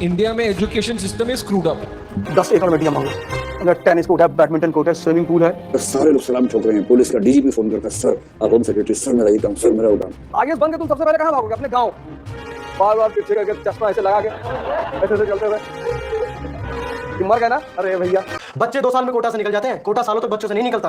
India में education system is screwed up. 10 एकड़ में मांगो, अगर टेनिस कोर्ट है, बैडमिंटन कोर्ट है, स्विमिंग पूल है। तो सारे लोग सलाम ठोक रहे हैं। पुलिस का डीजीपी फोन करता है, सर आप होम सेक्रेटरी, सर मेरा ये काम, सर मेरा वो काम। आगे बंद के तुम सबसे पहले कहाँ भागोगे? अपने गाँव। बार बार पीछे करके चश्मा ऐसे लगा के ऐसे ऐसे चलते हुए मर गए ना। अरे भैया, बच्चे 2 साल में कोटा से निकल जाते हैं। कोटा सालों तक बच्चों से नहीं निकलता।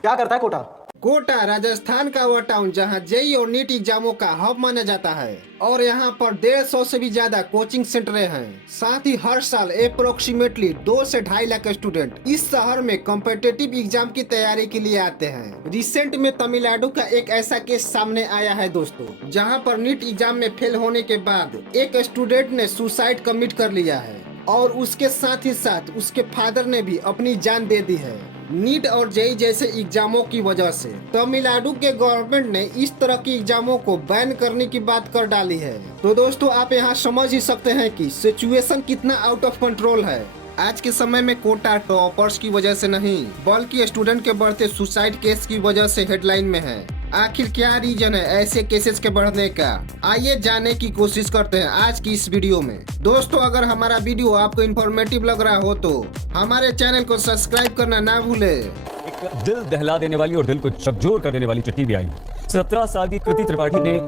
क्या करता है कोटा? कोटा राजस्थान का वह टाउन जहां जेई और नीट एग्जामों का हब माना जाता है और यहां पर 150 से भी ज्यादा कोचिंग सेंटरें हैं। साथ ही हर साल अप्रोक्सीमेटली 2 से 2.5 लाख स्टूडेंट इस शहर में कॉम्पिटिटिव एग्जाम की तैयारी के लिए आते हैं। रिसेंट में तमिलनाडु का एक ऐसा केस सामने आया है दोस्तों, जहां पर नीट एग्जाम में फेल होने के बाद एक स्टूडेंट ने सुसाइड कमिट कर लिया है और उसके साथ ही साथ उसके फादर ने भी अपनी जान दे दी है। नीट और जेई जैसे एग्जामों की वजह से तमिलनाडु के गवर्नमेंट ने इस तरह की एग्जामों को बैन करने की बात कर डाली है। तो दोस्तों आप यहाँ समझ ही सकते हैं कि सिचुएशन कितना आउट ऑफ कंट्रोल है। आज के समय में कोटा टॉपर्स की वजह से नहीं बल्कि स्टूडेंट के बढ़ते सुसाइड केस की वजह से हेडलाइन में है। आखिर क्या रीजन है ऐसे केसेस के बढ़ने का, आइए जानने की कोशिश करते हैं आज की इस वीडियो में। दोस्तों अगर हमारा वीडियो आपको इन्फॉर्मेटिव लग रहा हो तो हमारे चैनल को सब्सक्राइब करना ना भूले। एक दिल दहला देने वाली और दिल को झकझोर कर देने वाली चिट्ठी भी आई। 17 साल की कृति त्रिपाठी ने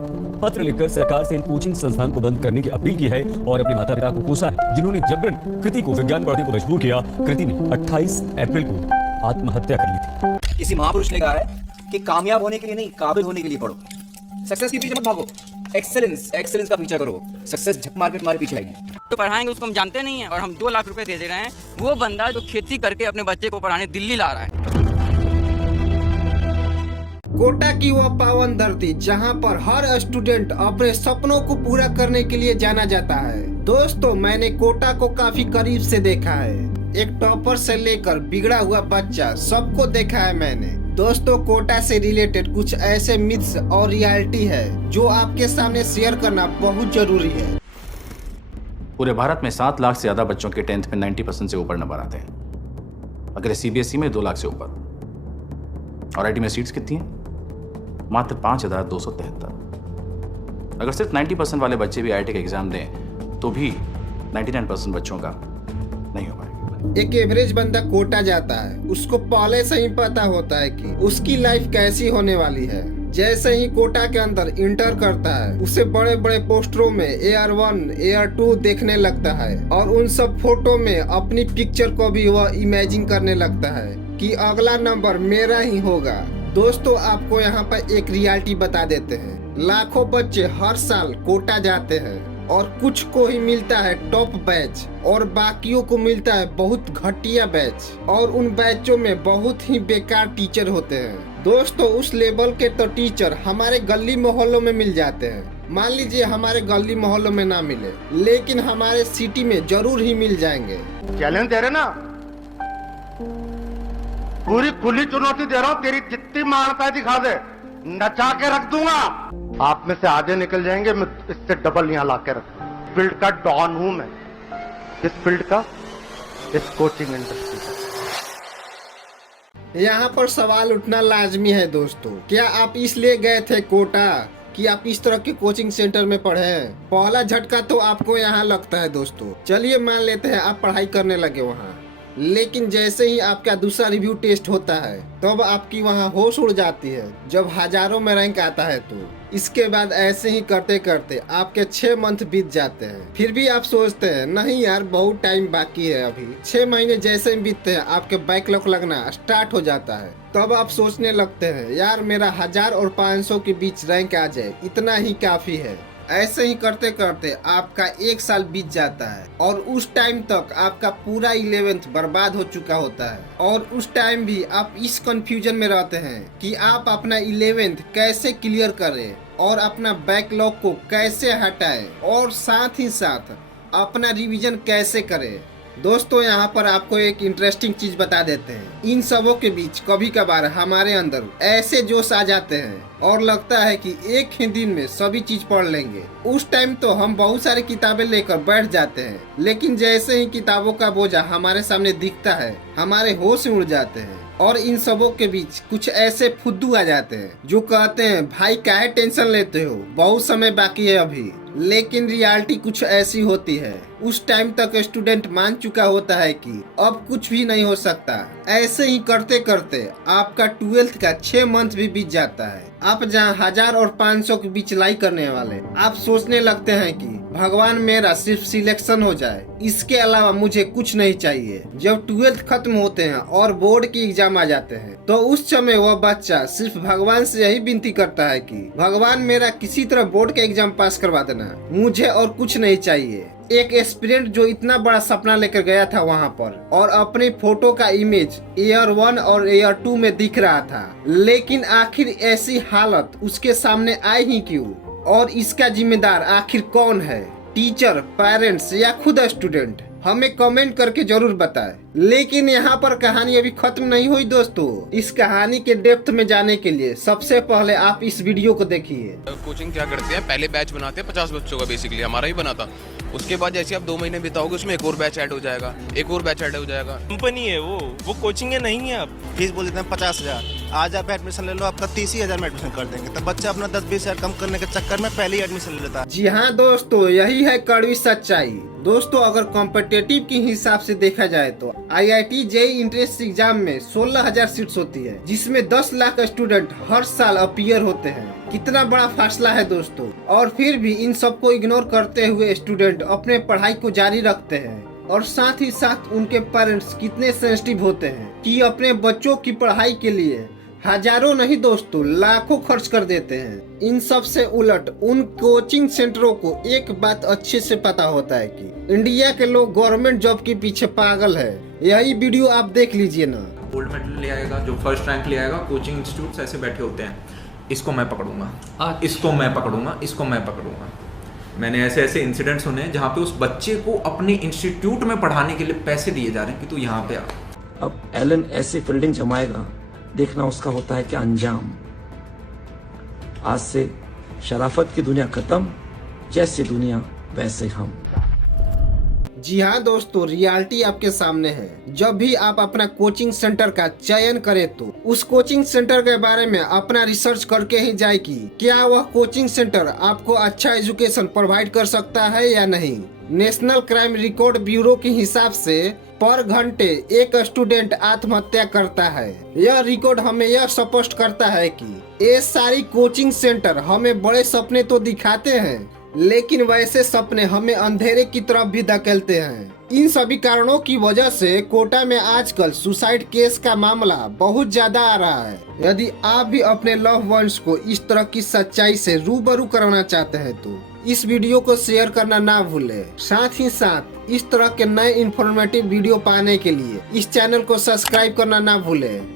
पत्र लिखकर सरकार से इन कोचिंग संस्थान को बंद करने की अपील की है और अपने माता पिता को कोसा है, जिन्होंने जबरन कृति को विज्ञान पढ़ने को मजबूर किया। कृति ने 28 अप्रैल को आत्महत्या कर ली थी। किसी महापुरुष ने कहा है कि कामयाब होने के लिए नहीं, काबिल होने के लिए पढ़ो। सक्सेस के पीछे मत भागो, एक्सेलेंस का पीछा करो। सक्सेस झक मार के तुम्हारे पीछे आएगी। तो पढ़ाएंगे उसको हम जानते नहीं है और हम 2 लाख रुपए दे रहे हैं। वो बंदा जो खेती करके अपने बच्चे को पढ़ाने दिल्ली ला रहा है। कोटा की वह पावन धरती जहां पर हर स्टूडेंट अपने सपनों को पूरा करने के लिए जाना जाता है। दोस्तों मैंने कोटा को काफी करीब से देखा है। एक टॉपर से लेकर बिगड़ा हुआ बच्चा सबको देखा है मैंने। दोस्तों कोटा से रिलेटेड कुछ ऐसे मिथ्स और रियलिटी है जो आपके सामने शेयर करना बहुत जरूरी है। पूरे भारत में 7 लाख से ज्यादा बच्चों के 10th में 90% से ऊपर नंबर आते हैं। अगर सीबीएसई में 2 लाख से ऊपर। और आईटी में सीट्स कितनी हैं? मात्र 5,273। अगर सिर्फ 90% वाले बच्चे भी आईटी का एग्जाम दें तो भी 99% बच्चों का नहीं हो पाएगा। एक एवरेज बंदा कोटा जाता है, उसको पहले से ही पता होता है कि उसकी लाइफ कैसी होने वाली है। जैसे ही कोटा के अंदर इंटर करता है उसे बड़े बड़े पोस्टरों में AR1 AR2 देखने लगता है और उन सब फोटो में अपनी पिक्चर को भी वह इमेजिन करने लगता है कि अगला नंबर मेरा ही होगा। दोस्तों आपको यहाँ पर एक रियलिटी बता देते हैं। लाखों बच्चे हर साल कोटा जाते हैं और कुछ को ही मिलता है टॉप बैच और बाकियों को मिलता है बहुत घटिया बैच और उन बैचों में बहुत ही बेकार टीचर होते हैं। दोस्तों उस लेवल के तो टीचर हमारे गली मोहल्लों में मिल जाते हैं। मान लीजिए हमारे गली मोहल्लों में ना मिले लेकिन हमारे सिटी में जरूर ही मिल जाएंगे। चैलेंज दे रहे ना, पूरी खुली चुनौती दे रहा हूँ, तेरी जितनी मारता है दिखा दे, नचा के रख दूंगा। आप में से आधे निकल जाएंगे, मैं इससे डबल यहाँ ला के रखूंगा। फील्ड का डॉन हूं मैं, इस फील्ड का, इस कोचिंग इंडस्ट्री का। यहाँ पर सवाल उठना लाजमी है दोस्तों, क्या आप इसलिए गए थे कोटा कि आप इस तरह के कोचिंग सेंटर में पढ़े? पहला झटका तो आपको यहाँ लगता है दोस्तों। चलिए मान लेते हैं आप पढ़ाई करने लगे वहाँ, लेकिन जैसे ही आपका दूसरा रिव्यू टेस्ट होता है तब आपकी वहाँ होश उड़ जाती है जब हजारों में रैंक आता है। तो इसके बाद ऐसे ही करते करते आपके 6 मंथ बीत जाते हैं। फिर भी आप सोचते हैं नहीं यार बहुत टाइम बाकी है अभी। 6 महीने जैसे ही बीतते हैं आपके बैकलॉग लगना स्टार्ट हो जाता है। तब आप सोचने लगते हैं यार मेरा 1000 और 500 के बीच रैंक आ जाए, इतना ही काफी है। ऐसे ही करते करते आपका 1 साल बीत जाता है और उस टाइम तक आपका पूरा 11th बर्बाद हो चुका होता है और उस टाइम भी आप इस कंफ्यूजन में रहते हैं कि आप अपना 11th कैसे क्लियर करें और अपना बैकलॉग को कैसे हटाएं और साथ ही साथ अपना रिवीजन कैसे करें। दोस्तों यहाँ पर आपको एक इंटरेस्टिंग चीज बता देते हैं। इन सबों के बीच कभी कभार हमारे अंदर ऐसे जोश आ जाते हैं और लगता है कि एक ही दिन में सभी चीज पढ़ लेंगे। उस टाइम तो हम बहुत सारी किताबें लेकर बैठ जाते हैं, लेकिन जैसे ही किताबों का बोझा हमारे सामने दिखता है हमारे होश उड़ जाते हैं और इन सबों के बीच कुछ ऐसे फुद्दू आ जाते हैं जो कहते हैं भाई काहे टेंशन लेते हो, बहुत समय बाकी है अभी। लेकिन रियलिटी कुछ ऐसी होती है, उस टाइम तक स्टूडेंट मान चुका होता है कि अब कुछ भी नहीं हो सकता। ऐसे ही करते करते आपका 12th का 6 मंथ भी बीत जाता है। आप जहां 1000 और 500 के बीच लाई करने वाले, आप सोचने लगते हैं कि भगवान मेरा सिर्फ सिलेक्शन हो जाए, इसके अलावा मुझे कुछ नहीं चाहिए। जब 12th खत्म होते हैं और बोर्ड की एग्जाम आ जाते हैं, तो उस समय वह बच्चा सिर्फ भगवान से यही विनती करता है कि भगवान मेरा किसी तरह बोर्ड का एग्जाम पास करवा देना, मुझे और कुछ नहीं चाहिए। एक एस्पिरेंट जो इतना बड़ा सपना लेकर गया था वहाँ पर और अपनी फोटो का इमेज ईयर 1 और ईयर 2 में दिख रहा था, लेकिन आखिर ऐसी हालत उसके सामने आई ही क्यों? और इसका जिम्मेदार आखिर कौन है? टीचर, पेरेंट्स या खुद स्टूडेंट? हमें कमेंट करके जरूर बताएं। लेकिन यहाँ पर कहानी अभी खत्म नहीं हुई दोस्तों। इस कहानी के डेप्थ में जाने के लिए सबसे पहले आप इस वीडियो को देखिए। कोचिंग क्या करते हैं, पहले बैच बनाते हैं 50 बच्चों का, बेसिकली हमारा ही बना था। उसके बाद जैसे आप 2 महीने बिताओगे, उसमें एक और बैच ऐड हो जाएगा, एक और बैच ऐड हो जाएगा। कंपनी है वो कोचिंग है नहीं है। आप फीस बोल देते हैं 50,000, आज आप एडमिशन ले लो, आपका 30,000 में एडमिशन कर देंगे। तब बच्चा अपना 10-20,000 कम करने के चक्कर में पहले ही एडमिशन ले लेता है। जी हाँ दोस्तों, यही है कड़वी सच्चाई। दोस्तों अगर कॉम्पिटिटिव के हिसाब से देखा जाए तो IIT JEE एंट्रेंस एग्जाम में 16,000 सीट्स होती है, जिसमें 10 लाख स्टूडेंट हर साल अपीयर होते हैं। कितना बड़ा फासला है दोस्तों। और फिर भी इन सबको इग्नोर करते हुए स्टूडेंट अपने पढ़ाई को जारी रखते हैं। और साथ ही साथ उनके पेरेंट्स कितने सेंसिटिव होते हैं कि अपने बच्चों की पढ़ाई के लिए हजारों नहीं दोस्तों, लाखों खर्च कर देते हैं। इन सब से उलट उन कोचिंग सेंटरों को एक बात अच्छे से पता होता है कि इंडिया के लोग गवर्नमेंट जॉब के पीछे पागल है। यही वीडियो आप देख लीजिए ना। गोल्ड मेडल ले आएगा, जो फर्स्ट रैंक ले आएगा, कोचिंग इंस्टीट्यूट ऐसे बैठे होते हैं, इसको मैं पकड़ूंगा, इसको मैं पकड़ूंगा, इसको मैं पकड़ूंगा। मैंने ऐसे ऐसे इंसिडेंट सुने जहाँ पे उस बच्चे को अपने इंस्टीट्यूट में पढ़ाने के लिए पैसे दिए जा रहे हैं कि तू यहाँ पे आ। अब एलन ऐसी फील्डिंग जमाएगा, देखना उसका होता है क्या अंजाम। आज से शराफत की दुनिया खत्म, जैसी दुनिया वैसे हम। जी हाँ दोस्तों, रियलिटी आपके सामने है। जब भी आप अपना कोचिंग सेंटर का चयन करें तो उस कोचिंग सेंटर के बारे में अपना रिसर्च करके ही जाए कि क्या वह कोचिंग सेंटर आपको अच्छा एजुकेशन प्रोवाइड कर सकता है या नहीं। नेशनल क्राइम रिकॉर्ड ब्यूरो के हिसाब से पर घंटे एक स्टूडेंट आत्महत्या करता है। यह रिकॉर्ड हमें यह स्पष्ट करता है कि ये सारी कोचिंग सेंटर हमें बड़े सपने तो दिखाते हैं, लेकिन वैसे सपने हमें अंधेरे की तरफ भी धकेलते हैं। इन सभी कारणों की वजह से कोटा में आजकल सुसाइड केस का मामला बहुत ज्यादा आ रहा है। यदि आप भी अपने लव वंस को इस तरह की सच्चाई से रूबरू कराना चाहते हैं तो इस वीडियो को शेयर करना ना भूलें। साथ ही साथ इस तरह के नए इन्फॉर्मेटिव वीडियो पाने के लिए इस चैनल को सब्सक्राइब करना ना भूलें।